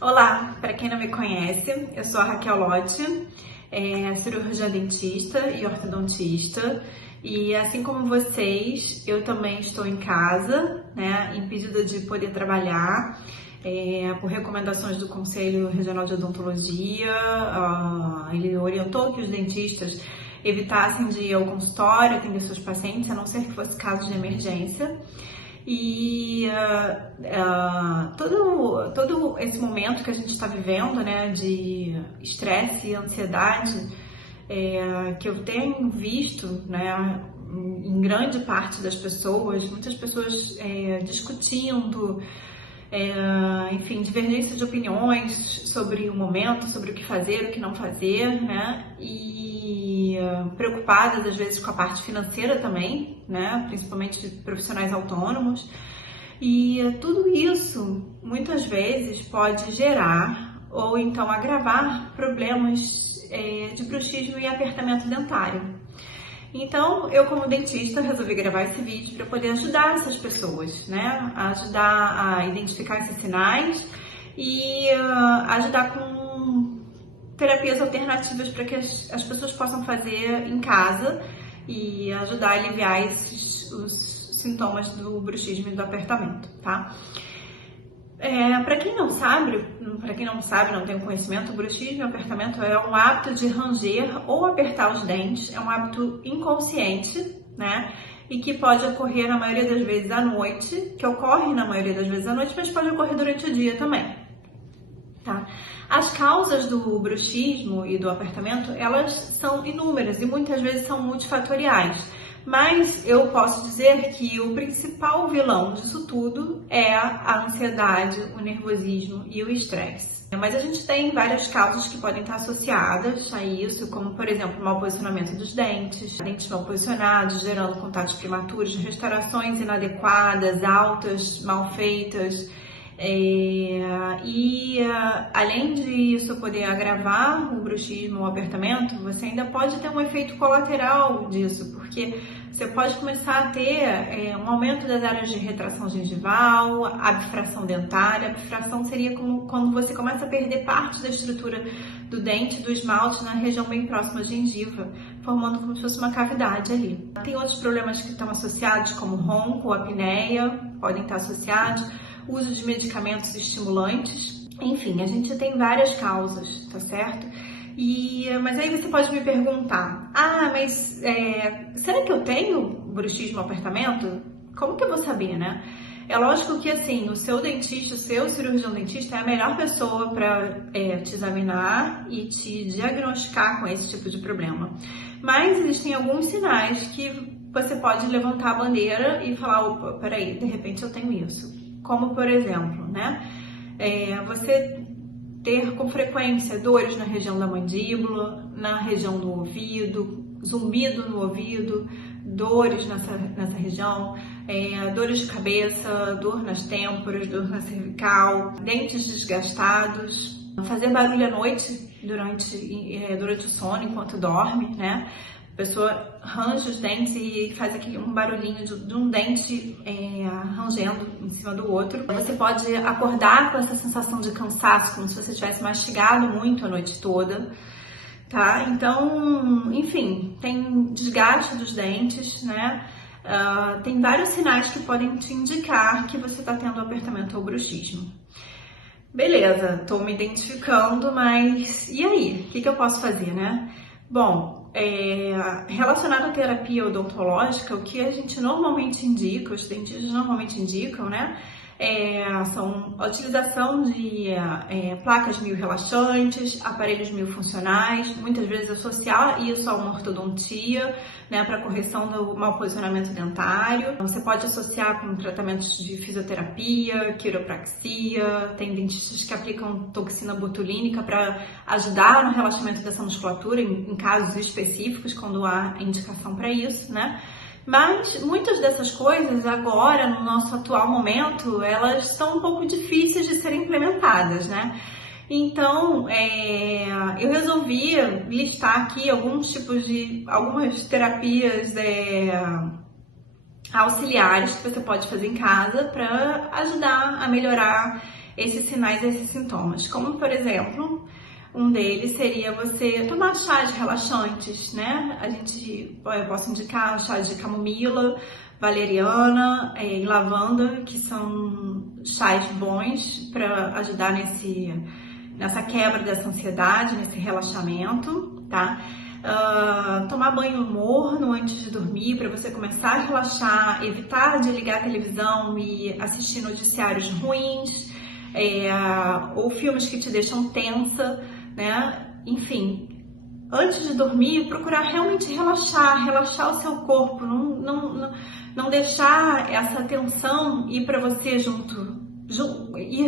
Olá, para quem não me conhece, eu sou a Raquel Lotti, cirurgiã dentista e ortodontista, e assim como vocês, eu também estou em casa, né, impedida de poder trabalhar, por recomendações do Conselho Regional de Odontologia. Ele orientou que os dentistas evitassem de ir ao consultório atender seus pacientes, a não ser que fosse caso de emergência. E todo esse momento que a gente está vivendo, né, de estresse e ansiedade, que eu tenho visto, né, em grande parte das pessoas, muitas pessoas discutindo, enfim, divergência de opiniões sobre o momento, sobre o que fazer, o que não fazer, né, e preocupadas às vezes com a parte financeira também, né, principalmente de profissionais autônomos, e tudo isso muitas vezes pode gerar ou então agravar problemas de bruxismo e apertamento dentário. Então, eu como dentista resolvi gravar esse vídeo para poder ajudar essas pessoas, né? Ajudar a identificar esses sinais e ajudar com terapias alternativas para que as pessoas possam fazer em casa e ajudar a aliviar os sintomas do bruxismo e do apertamento, tá? Para quem não sabe, não tem conhecimento, o bruxismo e o apertamento é um hábito de ranger ou apertar os dentes, é um hábito inconsciente, né? E que pode ocorrer na maioria das vezes à noite, que ocorre na maioria das vezes à noite, mas pode ocorrer durante o dia também, tá? As causas do bruxismo e do apertamento, elas são inúmeras e muitas vezes são multifatoriais. Mas eu posso dizer que o principal vilão disso tudo é a ansiedade, o nervosismo e o estresse. Mas a gente tem várias causas que podem estar associadas a isso, como por exemplo, o mau posicionamento dos dentes mal posicionados, gerando contatos prematuros, restaurações inadequadas, altas, mal feitas. Além de isso poder agravar o bruxismo, o apertamento, você ainda pode ter um efeito colateral disso, porque você pode começar a ter um aumento das áreas de retração gengival, abfração dentária. A abfração seria como quando você começa a perder parte da estrutura do dente, do esmalte, na região bem próxima à gengiva, formando como se fosse uma cavidade ali. Tem outros problemas que estão associados, como ronco, apneia, podem estar associados, uso de medicamentos estimulantes, enfim, a gente tem várias causas, tá certo? Mas aí você pode me perguntar, mas será que eu tenho bruxismo, apertamento? Como que eu vou saber, né? É lógico que assim, o seu dentista, o seu cirurgião dentista é a melhor pessoa para te examinar e te diagnosticar com esse tipo de problema. Mas existem alguns sinais que você pode levantar a bandeira e falar, opa, peraí, de repente eu tenho isso. Como, por exemplo, né, você ter com frequência dores na região da mandíbula, na região do ouvido, zumbido no ouvido, dores nessa região, dores de cabeça, dor nas têmporas, dor na cervical, dentes desgastados, fazer barulho à noite durante o sono, enquanto dorme, né? A pessoa range os dentes e faz aqui um barulhinho de um dente rangendo em cima do outro. Você pode acordar com essa sensação de cansaço, como se você tivesse mastigado muito a noite toda, tá? Então, enfim, tem desgaste dos dentes, né? Tem vários sinais que podem te indicar que você está tendo apertamento ou bruxismo. Beleza, tô me identificando, mas e aí? O que eu posso fazer, né? Bom, relacionado à terapia odontológica, o que a gente normalmente indica, os dentistas normalmente indicam, né, são a utilização de placas miorelaxantes, aparelhos miofuncionais, muitas vezes associar isso a uma ortodontia, né, para correção do mau posicionamento dentário. Você pode associar com tratamentos de fisioterapia, quiropraxia, tem dentistas que aplicam toxina botulínica para ajudar no relaxamento dessa musculatura em casos específicos, quando há indicação para isso, né? Mas muitas dessas coisas agora, no nosso atual momento, elas são um pouco difíceis de serem implementadas, né? Então, eu resolvi listar aqui algumas terapias auxiliares que você pode fazer em casa para ajudar a melhorar esses sinais, esses sintomas. Como, por exemplo, um deles seria você tomar chás relaxantes, né? Eu posso indicar chás de camomila, valeriana e lavanda, que são chás bons para ajudar nessa quebra dessa ansiedade, nesse relaxamento, tá? Tomar banho morno antes de dormir para você começar a relaxar, evitar de ligar a televisão e assistir noticiários ruins, ou filmes que te deixam tensa, né? Enfim, antes de dormir, procurar realmente relaxar o seu corpo, não deixar essa tensão ir para você ir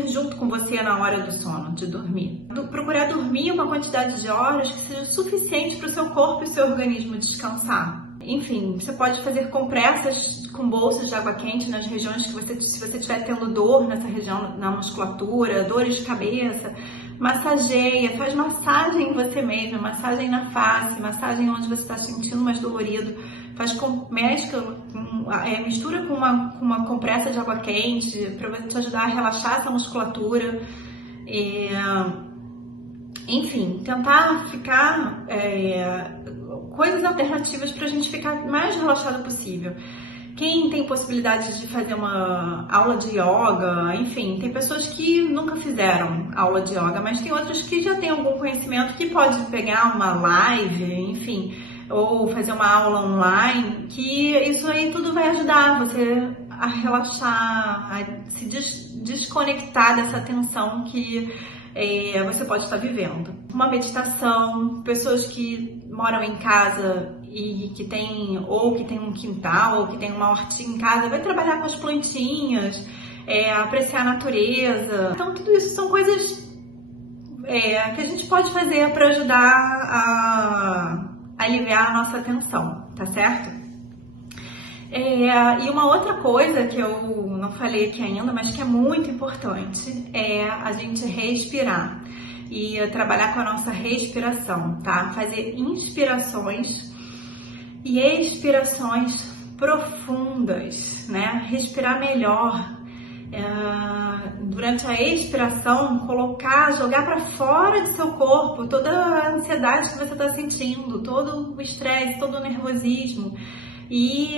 junto com você na hora do sono, de dormir. Procurar dormir uma quantidade de horas que seja suficiente para o seu corpo e seu organismo descansar. Enfim, você pode fazer compressas com bolsas de água quente nas regiões que se você estiver tendo dor nessa região, na musculatura, dores de cabeça, massageia, faz massagem em você mesma, massagem na face, massagem onde você está sentindo mais dolorido, mistura com uma compressa de água quente para te ajudar a relaxar essa musculatura. Enfim, tentar ficar coisas alternativas para a gente ficar mais relaxado possível. Quem tem possibilidade de fazer uma aula de yoga, enfim, tem pessoas que nunca fizeram aula de yoga, mas tem outras que já têm algum conhecimento que pode pegar uma live, enfim, ou fazer uma aula online, que isso aí tudo vai ajudar você a relaxar, a se desconectar dessa tensão que você pode estar vivendo. Uma meditação, pessoas que moram em casa e que tem um quintal ou que tem uma hortinha em casa, vai trabalhar com as plantinhas, apreciar a natureza. Então tudo isso são coisas que a gente pode fazer para ajudar a aliviar a nossa tensão, tá certo? E uma outra coisa que eu não falei aqui ainda, mas que é muito importante, é a gente respirar e trabalhar com a nossa respiração, tá? Fazer inspirações e expirações profundas, né? Respirar melhor. Durante a expiração, jogar para fora de seu corpo toda a ansiedade que você está sentindo, todo o estresse, todo o nervosismo e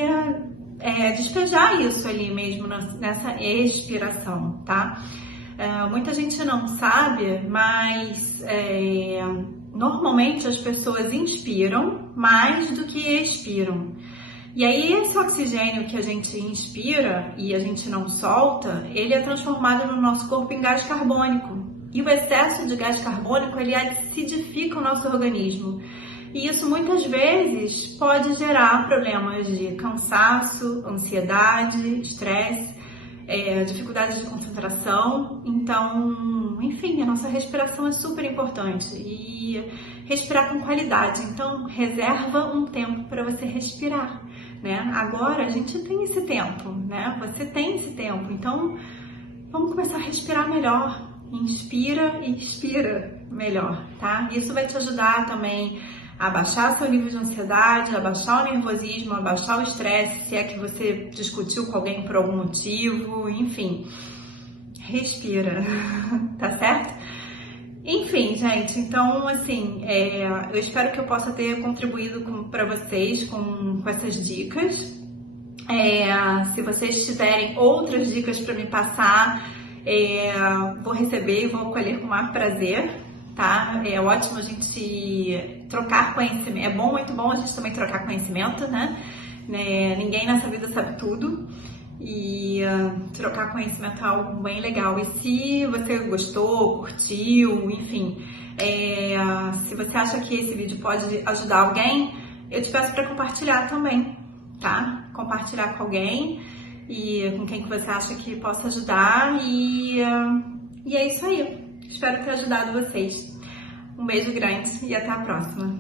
despejar isso ali mesmo nessa expiração, tá? Muita gente não sabe, mas normalmente as pessoas inspiram mais do que expiram. E aí esse oxigênio que a gente inspira e a gente não solta, ele é transformado no nosso corpo em gás carbônico. E o excesso de gás carbônico, ele acidifica o nosso organismo. E isso muitas vezes pode gerar problemas de cansaço, ansiedade, estresse, dificuldade de concentração. Então, enfim, a nossa respiração é super importante. E respirar com qualidade. Então, reserva um tempo para você respirar, né? Agora a gente tem esse tempo, né? Você tem esse tempo. Então, vamos começar a respirar melhor. Inspira e expira melhor, tá? Isso vai te ajudar também a baixar seu nível de ansiedade, a baixar o nervosismo, a baixar o estresse, se é que você discutiu com alguém por algum motivo, enfim. Respira, tá certo? Enfim, gente, então, assim, eu espero que eu possa ter contribuído para vocês com essas dicas. Se vocês tiverem outras dicas para me passar, vou receber e vou colher com o maior prazer, tá? É ótimo a gente trocar conhecimento, muito bom a gente também trocar conhecimento, né? Ninguém nessa vida sabe tudo. E trocar conhecimento é algo bem legal. E se você gostou, curtiu, enfim, se você acha que esse vídeo pode ajudar alguém, eu te peço para compartilhar também, tá? Compartilhar com alguém e com quem que você acha que possa ajudar. E é isso aí. Espero ter ajudado vocês. Um beijo grande e até a próxima.